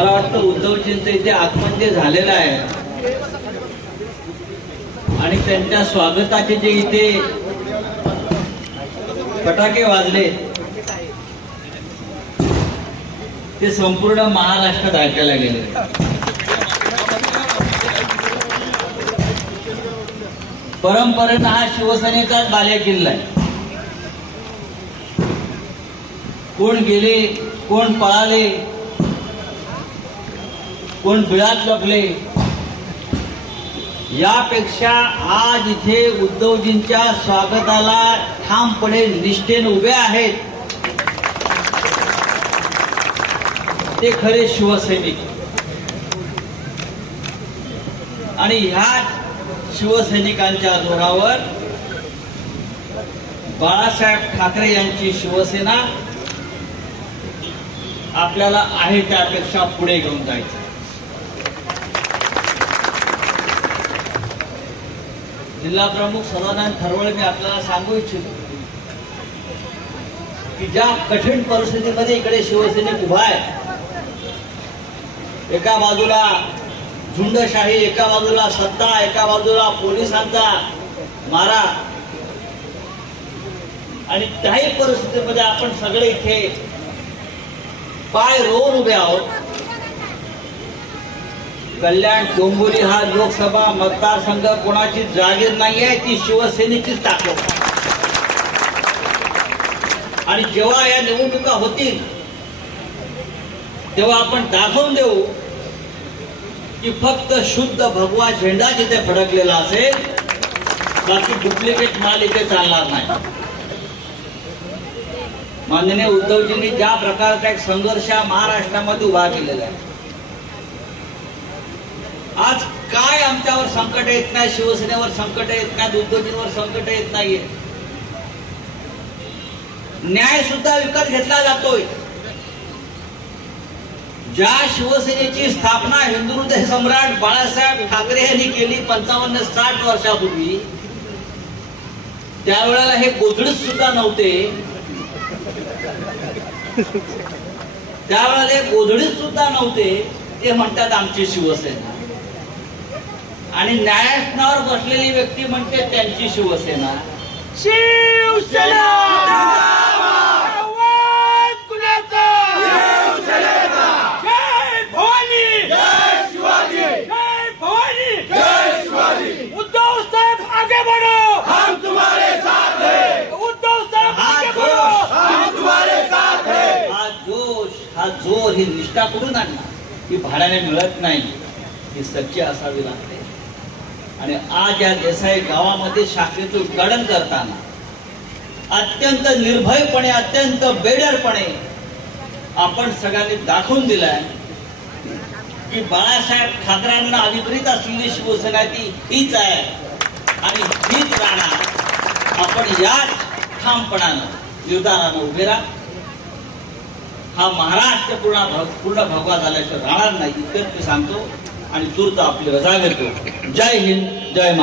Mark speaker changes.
Speaker 1: मला वाटतं उद्धवजींचं इथे आगमन झालेलं आहे. आणि त्यांच्या स्वागताचे जे इथे फटाके वाजले ते संपूर्ण महाराष्ट्रात ऐकायला गेले. परंपरेनं हा शिवसेनेचाच बाल्या किल्ला आहे कोण गेले कोण पळाले कोण बिळात लपले यापेक्षा आज इथे उद्धवजींच्या स्वागताला ठामपणे निष्ठेने उभे आहेत. ते खरे शिवसैनिक. आणि ह्या शिवसैनिकांच्या जोरावर बाळासाहेब ठाकरे यांची शिवसेना आपल्याला आहे त्यापेक्षा पुढे घेऊन जायचं. जिल्हा प्रमुख सदानंद थरवळे मी आपल्याला सांगू इच्छितो. की ज्या कठीण परिस्थितीमध्ये इकडे शिवसैनिक उभा आहे एका बाजूला झुंडशाही एका बाजूला सत्ता एका बाजूला पोलिसांचा मारा. आणि त्याही परिस्थितीमध्ये आपण सगळे इथे पाय रोवून उभे आहोत. कल्याण डोंबिवली हा लोकसभा मतदारसंघ कोणाची जागीर नाही आहे ती शिवसेनेचीच ताकद आणि जेव्हा या निवडणुका होतील तेव्हा आपण दाखवून देऊ की फक्त शुद्ध भगवा झेंडा जिथे फडकलेला असेल बाकी डुप्लिकेट माल इथे चालणार नाही. माननीय उद्धवजींनी ज्या प्रकारचा एक संघर्ष महाराष्ट्रामध्ये उभा केलेला आहे आज काय आमच्यावर संकट येत नाही शिवसेनेवर संकट येत नाही उद्योजींवर संकट येत नाहीये. न्याय सुद्धा विकत घेतला जातोय. ज्या शिवसेनेची स्थापना हिंदू हृदय सम्राट बाळासाहेब ठाकरे यांनी केली पंचावन्न साठ वर्षापूर्वी त्यावेळेला हे गोधडीत सुद्धा नव्हते. त्यावेळेला हे गोधडीत सुद्धा नव्हते ते म्हणतात आमची शिवसेना. आणि न्यायासनावर बसलेली व्यक्ती म्हणते त्यांची शिवसेना.
Speaker 2: शिवसेना! उद्धव साहेब आगे बढ़ो! हम तुम्हारे साथ हैं उद्धव साहेब
Speaker 1: हा
Speaker 2: आगे
Speaker 1: जोश.
Speaker 2: बढ़ो! हम तुम्हारे साथ हैं
Speaker 1: हा जोश हा जोर ही निष्ठा करून आणला ही भाड्याने मिळत नाही. ही सच्ची असावी लागते. आणि आज या देसाई गावामध्ये शाखेचं उद्घाटन करताना अत्यंत निर्भयपणे अत्यंत बेडरपणे आपण सगळ्यांनी दाखवून दिलाय की बाळासाहेब ठाकरेंना अभिप्रेत असलेली शिवसेना ती हीच आहे आणि हीच राहणार. आपण याच ठामपणानं निर्धारानं उभे राहा. हा महाराष्ट्र पूर्ण भग- पूर्ण भगवा झाल्याशिवाय राहणार नाही इतकंच मी सांगतो. आणि तूर्त आपली रजा घेतो जय हिंद जय महाराष्ट्र.